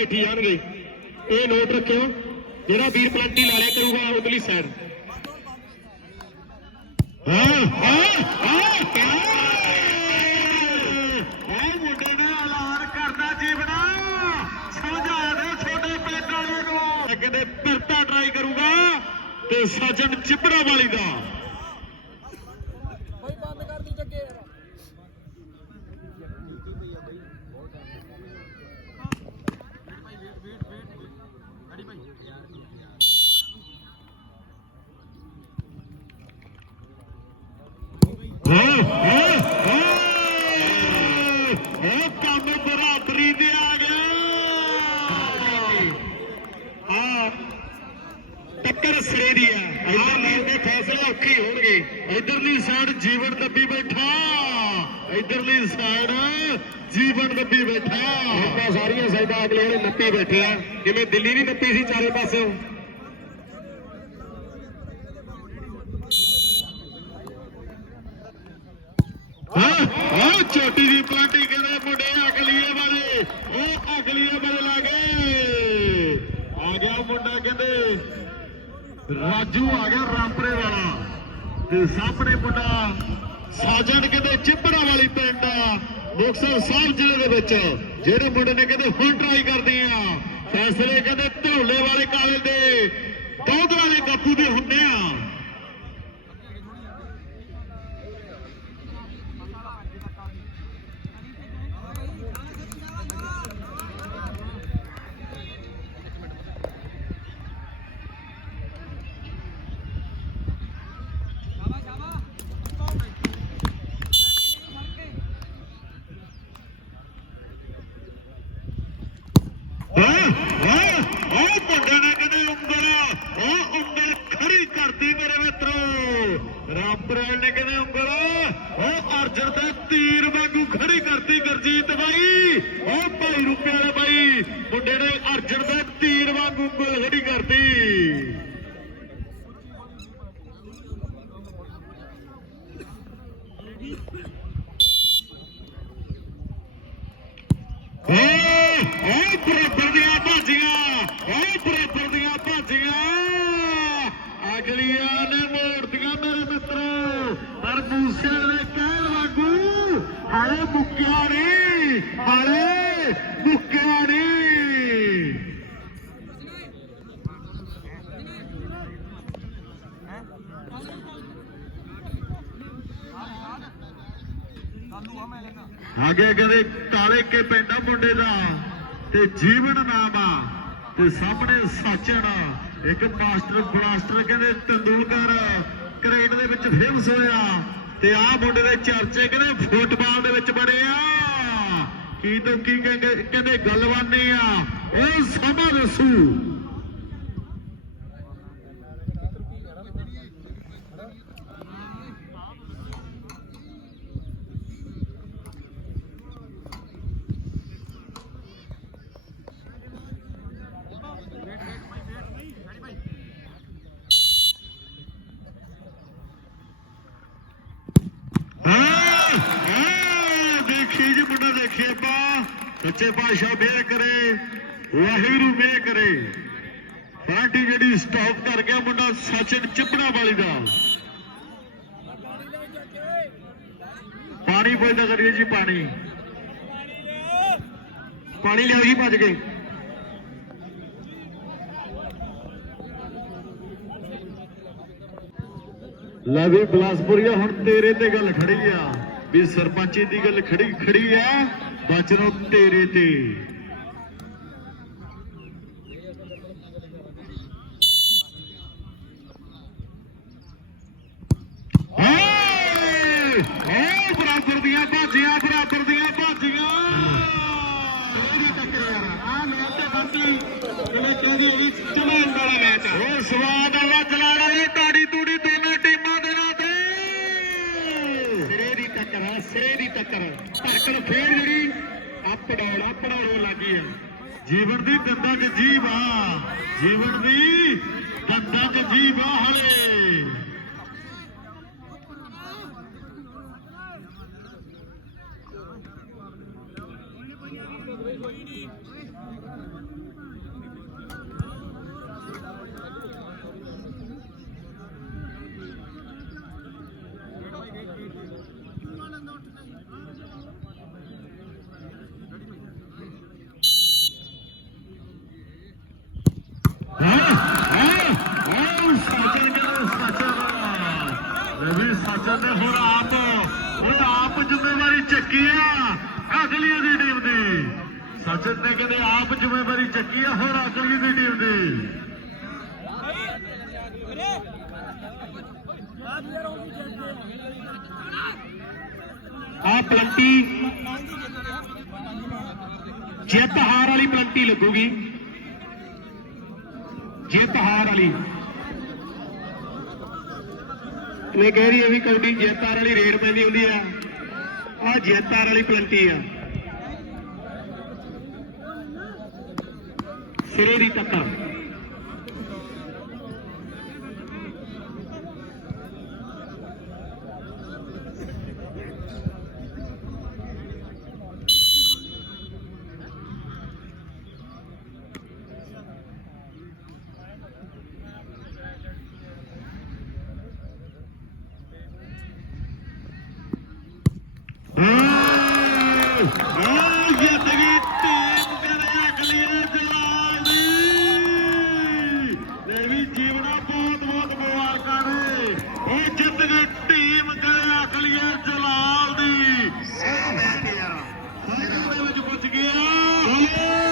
ਬੈਠੀ ਜਾਣਗੇ ਇਹ ਨੋਟ ਰੱਖਿਓ, ਜਿਹੜਾ ਵੀਰ ਪਲੰਟੀ ਲਾ ਲਿਆ ਕਰੂਗਾ ਉਧਰਲੀ ਸਾਈਡ ਹਾਂ ਹਾਂ ਹਾਂ ਇਹ ਮੁੰਡੇ ਨੇ ਐਲਾਨ ਕਰਦਾ ਜੀਵਨਾ। ਸਮਝਾ ਦੇ ਛੋਟੇ ਪਿੰਡ ਵਾਲੇ ਨੂੰ। ਕਹਿੰਦੇ ਪਿਰਤਾ ਟਰਾਈ ਕਰੂਗਾ ਤੇ ਸਜਣ ਚਿਪੜਾ ਵਾਲੀ ਦਾ ਭਾਈ ਬੰਦ ਕਰ ਦੀ ਜੱਗੇ ਯਾਰ ਹਾਂ ਹਾਂ ਹਾਂ ਇਹ ਕੰਮ ਬਰਾਬਰੀ ਦੇ ਆ ਗਿਆ ਹਾਂ ਟੱਕਰ ਸਿਰੇ ਦੀ ਆ ਇਧਰ ਦੇ ਫੈਸਲੇ ਔਖੇ ਹੋਣਗੇ ਇਧਰਲੀ ਸਾਈਡ ਜੀਵਨ ਦੱਬੀ ਬੈਠਾ ਇਧਰਲੀ ਸਾਈਡ ਜੀਵਨ ਦੱਬੀ ਬੈਠਾ ਇਹ ਸਾਰੀਆਂ ਸਾਈਡਾਂ ਅਗਲੇ ਨੇ ਨੱਪੀ ਬੈਠਿਆ ਆ ਜਿਵੇਂ ਦਿੱਲੀ ਨਹੀਂ ਨੱਪੀ ਸੀ ਚਾਰੇ ਪਾਸਿਓਂ ਹਾਂ ਹਾਂ, ਛੋਟੀ ਦੀ ਪਲਾਂਟੀ ਕਹਿੰਦੇ ਮੁੰਡੇ ਅਗਲੀਏ ਵਾਲੇ, ਉਹ ਅਗਲੀਏ ਵਾਲੇ ਲਾ ਆ ਗਿਆ ਮੁੰਡਾ ਕਹਿੰਦੇ, ਰਾਜੂ ਆ ਗਿਆ ਰਾਮਪਰੇ ਵਾਲਾ। ਤੇ ਸਾਹਮਣੇ ਮੁੰਡਾ ਸਾਜਣ ਕਹਿੰਦੇ ਚਿੱਪੜਾ ਵਾਲੀ ਪਿੰਡ ਆ, ਮੁਕਤਸਰ ਸਾਹਿਬ ਜ਼ਿਲ੍ਹੇ ਦੇ ਵਿੱਚ, ਜਿਹੜੇ ਮੁੰਡੇ ਨੇ ਕਹਿੰਦੇ ਹੁਣ ਟਰਾਈ ਕਰਦੇ ਆ। ਫੈਸਲੇ ਕਹਿੰਦੇ ਢੋਲੇ ਵਾਲੇ ਕਾਲੇ ਦੇ ਬਹੁਤ ਵਾਲੇ ਕਾਪੂ ਦੇ ਹੁੰਦੇ ਆ ਹਾਂ ਹਾਂ ਉਹ ਮੁੰਡੇ ਨੇ ਕਹਿੰਦੇ ਉਂਗਲ ਉਹ ਉਂਗਲ ਖੜੀ ਕਰਦੀ ਮੇਰੇ ਮਿੱਤਰੋ ਰਾਮਪੁਰਾਲ ਨੇ ਕਹਿੰਦੇ ਉਂਗਲ ਉਹ ਅਰਜਨ ਦਾ ਤੀਰ ਵਾਂਗੂ ਖੜੀ ਕਰਦੀ ਗਰਜੀਤ ਬਾਈ। ਉਹ ਭਾਈ ਰੁਪਏ ਵਾਲੇ ਬਾਈ, ਮੁੰਡੇ ਨੇ ਅਰਜਨ ਦੇ ਤੀਰ ਵਾਂਗੂ ਉਂਗਲ ਖੜੀ ਕਰਦੀ। ਏ ਏ ਬਰਾਬਰ ਦੀਆਂ ਭਾਜੀਆਂ ਏ ਬਰਾਬਰ ਦੀਆਂ ਭਾਜੀਆਂ ਅਗਲੀਆਂ ਨੇ ਮੇਰੇ ਮਿੱਤਰੋ। ਪਰ ਮੂਸੇ ਨੇ ਕਹਿਣ ਵਾਂਗੂ, ਹਾਲੇ ਮੁੱਕਿਆ ਨਹੀਂ, ਹਾਲੇ ਮੁੱਕਿਆ ਨਹੀਂ। ਆਗੇ ਕਹਿੰਦੇ ਕਾਲੇ ਕੇ ਪਿੰਡਾ ਮੁੰਡੇ ਦਾ ਤੇ ਜੀਵਨ ਨਾਮ ਆ ਤੇ ਸਾਹਮਣੇ ਸਾਚਣ ਇੱਕ ਮਾਸਟਰ ਬਲਾਸਟਰ ਕਹਿੰਦੇ, ਤੰਦੂਲਕਰ ਕ੍ਰਿਕਟ ਦੇ ਵਿੱਚ ਫੇਮਸ ਹੋਇਆ ਤੇ ਆਹ ਮੁੰਡੇ ਦੇ ਚਰਚੇ ਕਹਿੰਦੇ ਫੁੱਟਬਾਲ ਦੇ ਵਿੱਚ ਬੜੇ ਆ। ਕੀ ਤੋਂ ਕੀ ਕਹਿੰਦੇ ਕਹਿੰਦੇ ਗੱਲਵਾਨੀ ਆ? ਉਹ ਸਮਾਂ ਦੱਸੂ ਹਾਂ ਹਾਂ ਦੇਖੀ ਜੀ ਆਪਾਂ ਸੱਚੇ ਪਾਤਸ਼ਾਹ ਮਿਹਰ ਕਰੇ, ਵਾਹਿਗੁਰੂ ਮਿਹਰ ਕਰੇ। ਪਾਰਟੀ ਜਿਹੜੀ ਸਟਾਪ ਕਰ ਗਿਆ ਮੁੰਡਾ ਸਚਨ ਚਿਪੜਾ ਵਾਲੀ ਦਾ। ਪਾਣੀ ਪੁੱਛਦਾ ਕਰੀਏ ਜੀ ਪਾਣੀ। ਪਾਣੀ ਲਿਆਓ ਜੀ ਭੱਜ ਕੇ। ਲੈ ਵੀ ਬਲਾਸਪੁਰੀਆ, ਹੁਣ ਤੇਰੇ ਤੇ ਗੱਲ ਖੜੀ ਆ। ਵੀ ਸਰਪੰਚੀ ਦੀ ਗੱਲ ਖੜੀ ਖੜੀ ਆ ਬਚਨੋ ਤੇਰੇ ਤੇ। ਬਰਾਬਰ ਦੀਆਂ ਭਾਜੀਆਂ ਬਰਾਬਰ ਦੀਆਂ ਭਾਜੀਆਂ। ਉਹਦੀ ਟੱਕਰ ਆ ਮੈਚ ਤੇ ਬੰਦੀ ਕਿਵੇਂ ਕਹਿੰਦੀ ਹੈਗੀ ਚੜਾਉਣ ਵਾਲਾ ਮੈਚ ਉਹ ਸਵਾਦ ਵਾਲਾ ਚਲਾਣਾ ਇਹ ਟੱਕਰ ਦੀ ਟੱਕਰ ਧੜਕਣ ਫੇਰ ਜਿਹੜੀ ਅਪ ਡਾਊਨ ਅਪ ਡਾਊਨ ਲੱਗੀ ਆ ਜੀਵਨ ਦੀ ਦੰਦਾਂ 'ਚ ਜੀਵ ਆ। ਜੀਵਨ ਦੀ ਦੰਦਾਂ 'ਚ ਜੀਵ ਆ ਹਲੇ। ਹਾਂ ਹਾਂ ਰਵੀ ਸੱਚਨ ਨੇ ਹੁਣ ਆਪ ਹੁਣ ਆਪ ਜ਼ਿੰਮੇਵਾਰੀ ਚੱਕੀ ਆ ਅਗਲੀ ਦੀ ਟੀਮ ਦੀ ਸੱਚਨ ਨੇ ਕਹਿੰਦੇ ਆਪ ਜ਼ਿੰਮੇਵਾਰੀ ਚੱਕੀ ਆ ਹੁਣ ਅਗਲੀ ਦੀ ਟੀਮ ਦੀ ਆ ਪਲੰਟੀ ਜਿੱਤ ਹਾਰ ਵਾਲੀ ਪਲੰਟੀ ਲੱਗੂਗੀ ਜਿੱਤ ਹਾਰ ਵਾਲੀ। ਇਹ ਕਹਿ ਰਹੀ ਹੈ ਵੀ ਕਬੱਡੀ ਜਿੱਤ ਹਾਰ ਵਾਲੀ ਰੇਡ ਪੈਂਦੀ ਹੁੰਦੀ ਆ। ਆ ਜਿੱਤ ਹਾਰ ਵਾਲੀ ਪਲੰਟੀ ਆ। ਸਿਰੇ ਦੀ ਟੱਕਰ ਉਹ ਜ਼ਿੰਦਗੀ ਟੀਮ ਕਰੇ ਅਗਲੀ ਜਲਾਲ ਦੀ ਲੈ ਵੀ ਜੀਵਨਾ ਬਹੁਤ ਬਹੁਤ ਮੁਬਾਰਕਾਂ ਨੇ ਉਹ ਜਿੱਤ ਗਈ ਟੀਮ ਕਰੇ ਅਗਲੀ ਜਲਾਲ ਦੀ ਸਾਈਕਲ ਦੇ ਵਿੱਚ ਪੁੱਜ ਗਿਆ।